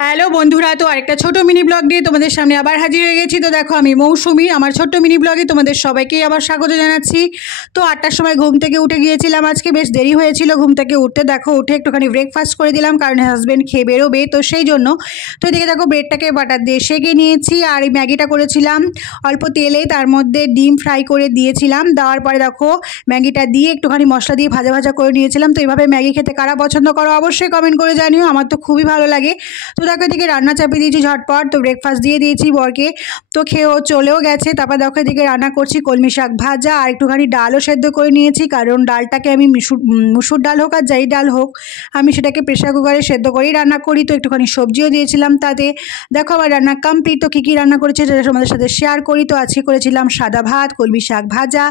Hello বন্ধুরা, তো আরেকটা ছোট মিনি ব্লগ দিয়ে তোমাদের সামনে আবার হাজির হয়ে গেছি। তো দেখো, আমি মৌসুমি, আমার ছোট্ট মিনি ব্লগে তোমাদের সবাইকেই আবার স্বাগত জানাচ্ছি। তো 8টার সময় ঘুম থেকে উঠে গিয়েছিলাম, আজকে বেশ দেরি হয়েছিল ঘুম থেকে উঠতে। দেখো, উঠে একটুখানি ব্রেকফাস্ট করে দিলাম, কারণ হাজব্যান্ড খেয়ে বেরোবে, তো সেই জন্য। তো এদিকে দেখো, ব্রেডটাকে বাটার দিয়ে সেঁকে নিয়েছি, আর এই ম্যাগিটা করেছিলাম অল্প তেলে, তার মধ্যে ডিম ফ্রাই করে দিয়েছিলাম। দেওয়ার পরে দেখো, ম্যাগিটা দিয়ে একটুখানি মশলা দিয়ে ভাজা ভাজা করে নিয়েছিলাম। তো এইভাবে ম্যাগি খেতে কারা পছন্দ করো অবশ্যই কমেন্ট করে জানিও, আমার তো খুবই ভালো লাগে। তো দেখো, এদিকে রান্না চাপিয়ে দিয়েছি ঝটপট, তো ব্রেকফাস্ট দিয়ে দিয়েছি বরকে, তো খেয়েও চলেও গেছে। তারপর দেখো, এদিকে রান্না করছি কলমি শাক ভাজা, আর একটুখানি ডালও সেদ্ধ করে নিয়েছি, কারণ ডালটাকে আমি মুসুর ডাল হোক আর যাই ডাল হোক, আমি সেটাকে প্রেশার কুকারে সেদ্ধ করেই রান্না করি। তো একটুখানি সবজিও দিয়েছিলাম তাতে। দেখো, আমার রান্না কমপ্লিট। তো কী কী রান্না করেছি সেটা তোমাদের সাথে শেয়ার করি। তো আজকে করেছিলাম সাদা ভাত, কলমি শাক ভাজা,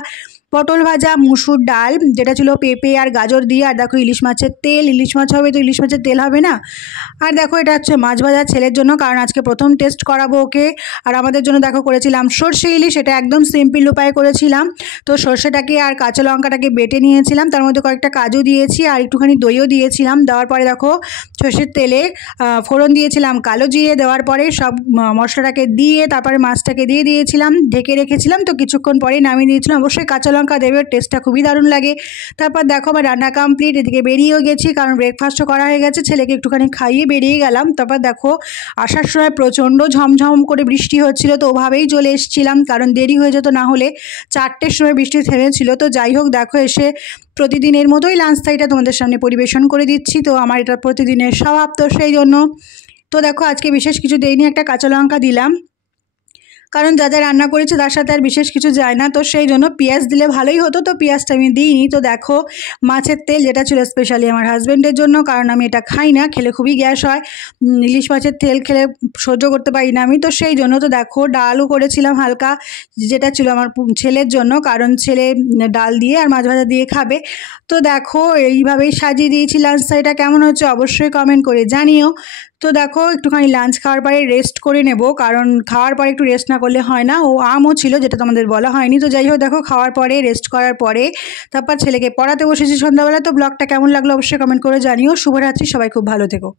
পটল ভাজা, মুসুর ডাল যেটা ছিল পেঁপে আর গাজর দিয়ে, আর দেখো ইলিশ মাছের তেল, ইলিশ মাছ হবে তো ইলিশ মাছের তেল হবে না। আর দেখো, এটা হচ্ছে মাছ ভাজা ছেলের জন্য, কারণ আজকে প্রথম টেস্ট করাবো ওকে। আর আমাদের জন্য দেখো করেছিলাম সর্ষে ইলিশ, এটা একদম সিম্পল উপায়ে করেছিলাম। তো সর্ষেটাকে আর কাঁচা লঙ্কাটাকে বেটে নিয়েছিলাম, তার মধ্যে কয়েকটা কাজু দিয়েছি আর একটুখানি দইও দিয়েছিলাম। দেওয়ার পরে দেখো, সর্ষের তেলে ফোড়ন দিয়েছিলাম কালো জিরে, দেওয়ার পরে সব মশলাটাকে দিয়ে তারপরে মাছটাকে দিয়ে দিয়েছিলাম, ঢেকে রেখেছিলাম। তো কিছুক্ষণ পরেই নামিয়ে দিয়েছিলাম, অবশ্যই কাঁচা লঙ্কা দেবে, টেস্টটা খুবই দারুণ লাগে। তারপর দেখো, আমার রান্না কমপ্লিট, এদিকে বেরিয়েও গেছি, কারণ ব্রেকফাস্টও করা হয়ে গেছে, ছেলেকে একটুখানি খাইয়ে বেরিয়ে গেলাম। তারপর দেখো, আসার সময় প্রচণ্ড ঝমঝম করে বৃষ্টি হচ্ছিল, তো ওভাবেই চলে এসেছিলাম, কারণ দেরি হয়ে যেত না হলে। 4টের সময় বৃষ্টি থেমেছিল। তো যাই হোক, দেখো এসে প্রতিদিনের মতোই লাঞ্চ থালিটা তোমাদের সামনে পরিবেশন করে দিচ্ছি। তো আমার এটা প্রতিদিনের স্বভাব, তো সেই জন্য। তো দেখো, আজকে বিশেষ কিছু দেইনি, একটা কাঁচা লঙ্কা দিলাম, কারণ যা যা রান্না করেছি তার সাথে আর বিশেষ কিছু যায় না, তো সেই জন্য পেঁয়াজ দিলে ভালোই হতো, তো পেঁয়াজটা আমি দিইনি। তো দেখো, মাছের তেল যেটা ছিল স্পেশালি আমার হাজব্যান্ডের জন্য, কারণ আমি এটা খাই না, খেলে খুবই গ্যাস হয়, ইলিশ মাছের তেল খেলে সহ্য করতে পারি না আমি, তো সেই জন্য। তো দেখো, ডালও করেছিলাম হালকা, যেটা ছিল আমার ছেলের জন্য, কারণ ছেলে ডাল দিয়ে আর মাছ ভাজা দিয়ে খাবে। তো দেখো, এইভাবেই সাজিয়ে দিয়েছি লাঞ্চটা। এটা কেমন হচ্ছে অবশ্যই কমেন্ট করে জানিও। তো দেখো, একটুখানি লাঞ্চ খাওয়ার পরে রেস্ট করে নেব, কারণ খাওয়ার পরে একটু রেস্ট না করলে হয় না। ও আমও ছিল, যেটা তোমাদের বলা হয়নি। তো যাই হোক, দেখো খাওয়ার পরে রেস্ট করার পরে তারপর ছেলেকে পড়াতে বসেছি সন্ধ্যাবেলা। তো ব্লগটা কেমন লাগলো অবশ্যই কমেন্ট করে জানিও। শুভরাত্রি, সবাই খুব ভালো থেকো।